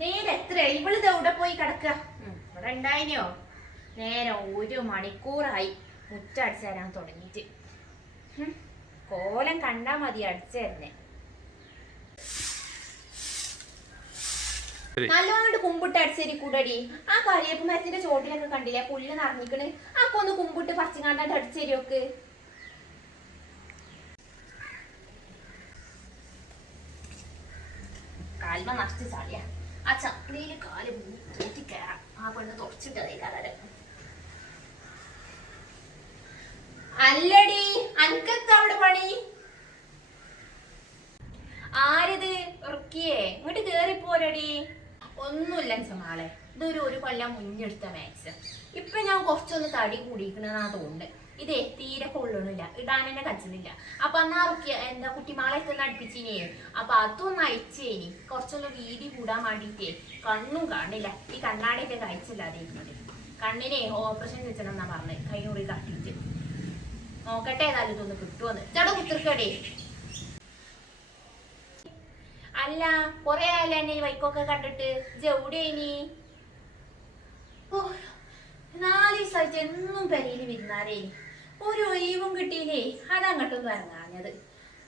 നേരെ എത്ര ഇവൾ എവിടെ പോയി കിടക്കുക? ഇവിടെ ഉണ്ടായിനോ? നേരെ ഒരു മണിക്കൂറായി മുറ്റടിച്ചു തരാൻ തുടങ്ങിയിട്ട് കോലം കണ്ടാ മതി അടിച്ചു തരുന്നേ നല്ലോണ്ട് കുമ്പിട്ട് അടിച്ചേരി കൂടടി. ആ കരിയപ്പ് മരത്തിന്റെ ചോട്ടിലൊക്കെ കണ്ടില്ലേ? പുല്ല് നിറഞ്ഞിക്കണ്. ആ കൊന്ന് കുമ്പിട്ട് പറിച്ചു കണ്ടാണ്ട് അടിച്ചേരി ഒക്കെ. കാൽമ നഷ്ട ആ ചപ്പിളിയിൽ കാൽ തൂക്കി കയറാം ആ പെണ്ണ് തുടച്ചിട്ട് അതേ കലര അല്ലടി അനക്കത്ത അവിടെ പണി? ആരിത്? ഉറക്കിയേ ഇങ്ങോട്ട് കേറി പോരടി. ഒന്നുമില്ല ചമാളെ ഇതൊരു ഒരു കൊല്ലം മുന്നെടുത്ത മാക്സ് ഇപ്പൊ ഞാൻ കുറച്ചൊന്ന് തടി കൂടിയിരിക്കണെന്നാ തോന്നുന്നത് ഇതേ തീരെ കൊള്ളണില്ല ഇടാൻ തന്നെ കച്ചുന്നില്ല അപ്പൊ എന്നാ ഉറക്കിയ എന്താ കുട്ടിമാളെ തന്നെ അടുപ്പിച്ചിനേ. അപ്പൊ അതൊന്ന് അയച്ചേനി കുറച്ചൊന്ന് വീതി കൂടാൻ വേണ്ടിട്ടേ. കണ്ണും കാണില്ല ഈ കണ്ണാടിയൊക്കെ കഴിച്ചില്ലാതെ കണ്ണിനെ ഓപ്പറേഷൻ വെച്ചണം എന്നാ പറഞ്ഞത് കൈനൂറി കട്ടിട്ട് നോക്കട്ടെ ഏതായാലും ഇതൊന്ന് കിട്ടുമെന്ന് ചേട്ടാ കുത്തിർക്കടേ. അല്ല കൊറേ ആയല്ലോ എന്നെ ഈ വൈക്കൊക്കെ കണ്ടിട്ട്. ജെവിടേനി ഓ നാല് ദിവസമായിട്ട് എന്നും പെരയിൽ വിരുന്നാരേനി. ഒരു ഒഴിവും കിട്ടിയില്ലേ? അതങ്ങോട്ടൊന്നും ഇറങ്ങാഞ്ഞത്.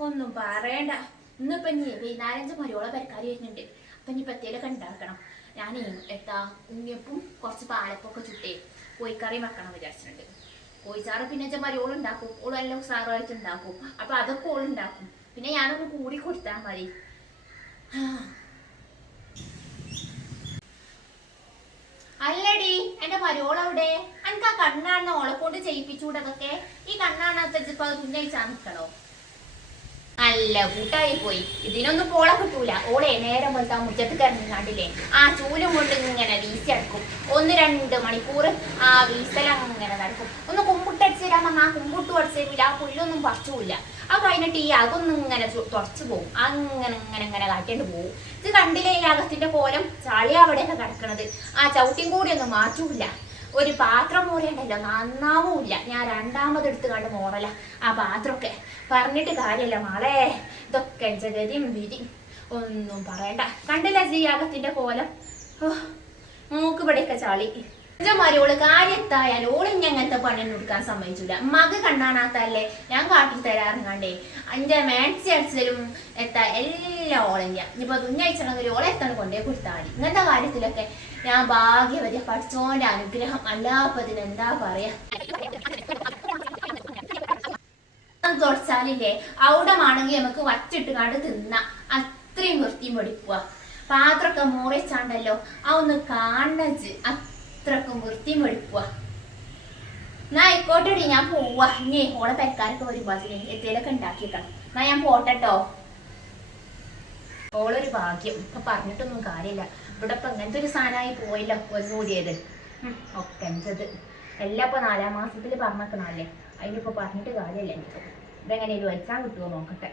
ഒന്നും പറയണ്ട. ഇന്നിപ്പൊ ഇനി വൈകുന്നേരഞ്ച് മരുവോളം പരിക്കാരി വരുന്നുണ്ട്. അപ്പൊ ഇനി പത്തിയിലൊക്കെ ഉണ്ടാക്കണം. ഞാൻ എത്താ ഉണ്ണിയപ്പും കുറച്ച് പാലപ്പൊക്കെ ചുട്ടേ കോഴിക്കറിയും വെക്കണം വിചാരിച്ചിട്ടുണ്ട്. കോഴിച്ചാറ് പിന്നെ വെച്ചാൽ മരുവോൾ ഉണ്ടാക്കും. ഓൾ എല്ലാം ഉസാറായിട്ട് ഉണ്ടാക്കും. അപ്പൊ അതൊക്കെ ഓൾ ഉണ്ടാക്കും. പിന്നെ ഞാനൊന്ന് കൂടി കൊടുത്താൽ മതി. അല്ലടി എന്റെ ആ കണ്ണാണ് ഓളെ കൊണ്ട് ചെയ്യിപ്പിച്ചൂടതൊക്കെ ഈ കണ്ണാണത്തെ ഇപ്പൊ തുന്നയിച്ചാ നിക്കണോ? അല്ല കൂട്ടായി പോയി. ഇതിനൊന്നും പോളെ കിട്ടൂല. ഓളെ നേരം ആ മുറ്റത്ത് കിടന്നു കണ്ടില്ലേ? ആ ചൂലും കൊണ്ട് ഇങ്ങനെ വീശിയടക്കും ഒന്ന് രണ്ട് മണിക്കൂർ ആ വീശലങ്ങനെ നടക്കും. ഒന്ന് കുമ്പിട്ടടിച്ച് തരാൻ പറഞ്ഞാൽ ആ കുമ്പിട്ട് അടിച്ച് തരില്ല ആ പുല്ലൊന്നും പറിച്ചുമില്ല ആ കഴിഞ്ഞിട്ട് ഈ അകൊന്നും ഇങ്ങനെ തുടച്ചു പോകും അങ്ങനെ ഇങ്ങനെ ഇങ്ങനെ കാട്ടിയിട്ട് പോകും ഇത് കണ്ടില്ലേ ഈ അകത്തിന്റെ കോലം ചളി കിടക്കണത്. ആ ചവിട്ടിയും കൂടി ഒന്നും മാറ്റൂല ഒരു പാത്രം മൂലയുണ്ടല്ലോ നന്നാവൂല്ല ഞാൻ രണ്ടാമത് എടുത്ത് കണ്ട് മോറല. ആ പാത്രമൊക്കെ. പറഞ്ഞിട്ട് കാര്യമില്ല മോളെ. ഇതൊക്കെ ജഗതിയും വിധി ഒന്നും പറയണ്ട. കണ്ടില്ല ജീയാകത്തിന്റെ കോലം? മൂക്ക് ഇവിടെയൊക്കെ ചളി. എന്റെ കാര്യത്തായാലും ഓൾ ഇനി അങ്ങനത്തെ പണിയൊന്നും എടുക്കാൻ സമ്മതിച്ചില്ല മക കണ്ണാണാത്തല്ലേ ഞാൻ കാട്ടിൽ തരാറുങ്ങാണ്ടേ. അഞ്ചെ മാക്സി അടിച്ചാലും എത്താ എല്ലാം ഓളിഞ്ഞ ഇനിയിപ്പൊ തുന്നയച്ചണെങ്കിൽ ഓളെ എത്താണ് കൊണ്ടേ കൊടുത്താൽ ഇങ്ങനത്തെ കാര്യത്തിലൊക്കെ ഞാൻ ഭാഗ്യവതി പഠിച്ചോന്റെ അനുഗ്രഹം അല്ലാപ്പതിന് എന്താ പറയാ? തുടച്ചാലില്ലേ? അവിടെ ആണെങ്കിൽ നമുക്ക് വച്ചിട്ട് കണ്ട് തിന്ന. അത്രയും വൃത്തിയും പഠിക്കുക പാത്രമൊക്കെ മോറിച്ചാണ്ടല്ലോ. ആ ഒന്ന് കാണച്ച് അത്രക്കും വൃത്തിയും പഠിക്കുക എന്നാ ആയിക്കോട്ടെടി ഞാൻ പോവാ. ഇനി ഓളെ പെക്കാരൊക്കെ വരുമ്പോ അതിന് എന്തേലൊക്കെ ഉണ്ടാക്കിയിട്ടാണ് എന്നാ ഞാൻ പോട്ടെട്ടോ. ഓളൊരു ഭാഗ്യം. ഇപ്പൊ പറഞ്ഞിട്ടൊന്നും കാര്യമില്ല. ഇവിടെ ഇപ്പൊ ഇങ്ങനത്തെ ഒരു സാധനമായി പോയില്ല ഒന്നുകൂടിയത് ഒക്കെ എന്തത്? എല്ലാം ഇപ്പൊ നാലാം മാസത്തിൽ പറഞ്ഞേക്കണല്ലേ അതിനിപ്പോ പറഞ്ഞിട്ട് കാര്യമില്ല എനിക്ക് ഇതെങ്ങനെ ഇത് വലിക്കാൻ കിട്ടുമോ നോക്കട്ടെ.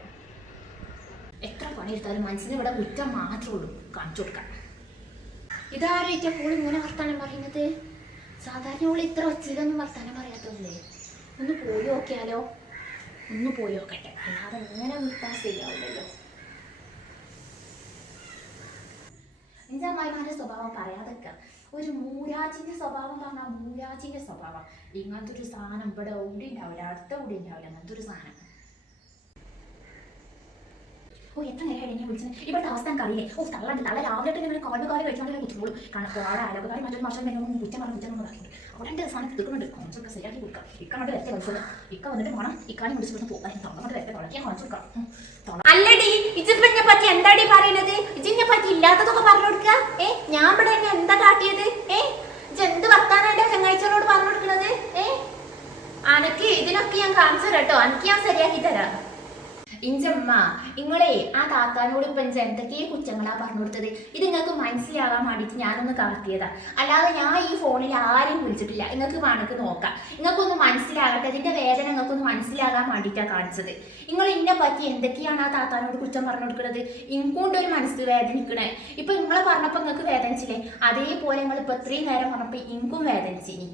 എത്ര പണിയെടുത്താലും മനസ്സിന് ഇവിടെ കുറ്റം മാത്രമേ ഉള്ളൂ. കാണിച്ചു കൊടുക്കാൻ. ഇതാരായിട്ട് അപ്പോൾ ഇങ്ങനെ വർത്താനം പറയുന്നത്? സാധാരണ ഓൾ ഇത്ര ഒച്ചയിലൊന്നും വർത്താനം പറയാത്തതല്ലേ ഒന്ന് പോയി നോക്കിയാലോ? ഒന്ന് പോയി നോക്കട്ടെ. അല്ലാതെ ഇങ്ങനെ വിട്ടാൽ ശരിയാവില്ലല്ലോ. എന്റെ സ്വഭാവം പറയാതൊക്കെ. ഒരു മൂരാജിന്റെ സ്വഭാവം പറഞ്ഞാൽ മൂരാജിന്റെ സ്വഭാവം. ഇങ്ങനത്തെ ഒരു സാധനം ഇവിടെ എവിടെ ഉണ്ടാവില്ല അടുത്ത എവിടെ ഉണ്ടാവില്ല. അങ്ങനത്തെ ഒരു സാധനം. ഓ എത്ര നേരമായി എന്നെ വിളിച്ചത്? ഇവിടുത്തെ അവസ്ഥ എനിക്ക് അറിയില്ലേ? ഓ തള്ളണ്ട് തള്ള രാവിലെ തന്നെ ഇവരെ കോളിന് കാൽ കഴിച്ചാൽ കുത്തുള്ളൂ കാരണം അയലോക്കാരി മറ്റൊരു മാസം തന്നെ ഒന്ന് കുറ്റം പറഞ്ഞ് കുറ്റം സാധനം തീർക്കുന്നുണ്ട് കോൺസൊക്കെ ശരിയാക്കി കൊടുക്കാം. ഇക്ക അങ്ങോട്ട് വരട്ടെ കളിച്ചത് ഇക്ക വന്നിട്ട് പോണം. ഇക്കാനും വിളിച്ച് പോകാൻ തള്ളങ്ങോട്ട് വരട്ടെ തുടക്കാൻ കാണിച്ചു കൊടുക്കാം. അല്ലടി ഇജിപ്പിനെ പറ്റി എന്താടി പറയുന്നത് ഇതിനെ പറ്റി ഇല്ലാത്തതൊക്കെ പറഞ്ഞു കൊടുക്കുക ഏ ഞാൻ ഇവിടെ എന്നെ എന്താ കാട്ടിയത്? ഏ എന്ത് വർത്താനായിട്ട് ചങ്ങാഴ്ചകളോട് പറഞ്ഞു കൊടുക്കുന്നത് ഏ അനക്ക് ഇതിനൊക്കെ ഞാൻ കാണിച്ചു കേട്ടോ എനിക്ക് ഞാൻ ശരിയാക്കി തരാം. ഇഞ്ചമ്മ ഇങ്ങളെ ആ താത്താനോട് ഇപ്പം ഇഞ്ച എന്തൊക്കെ കുറ്റങ്ങളാ പറഞ്ഞു കൊടുത്തത്? ഇത് നിങ്ങൾക്ക് മനസ്സിലാകാൻ വേണ്ടിയിട്ട് ഞാനൊന്ന് കാട്ടിയതാ അല്ലാതെ ഞാൻ ഈ ഫോണിൽ ആരെയും വിളിച്ചിട്ടില്ല. നിങ്ങൾക്ക് വേണമെങ്കിൽ നോക്കാം. നിങ്ങൾക്കൊന്ന് മനസ്സിലാകട്ടെ. ഇതിന്റെ വേദന നിങ്ങൾക്കൊന്ന് മനസ്സിലാകാൻ വേണ്ടിയിട്ടാണ് കാണിച്ചത്. നിങ്ങൾ ഇന്നെ പറ്റി എന്തൊക്കെയാണ് ആ താത്താനോട് കുറ്റം പറഞ്ഞു കൊടുക്കുന്നത് ഇങ്ങോണ്ട് ഒരു മനസ്സ് വേദനിക്കണേ. ഇപ്പൊ നിങ്ങളെ പറഞ്ഞപ്പോ നിങ്ങൾക്ക് വേദനിച്ചില്ലേ? അതേപോലെ നിങ്ങൾ ഇപ്പൊ ഇത്രയും നേരം പറഞ്ഞപ്പോ ഇൻകും വേദനിച്ചിനി.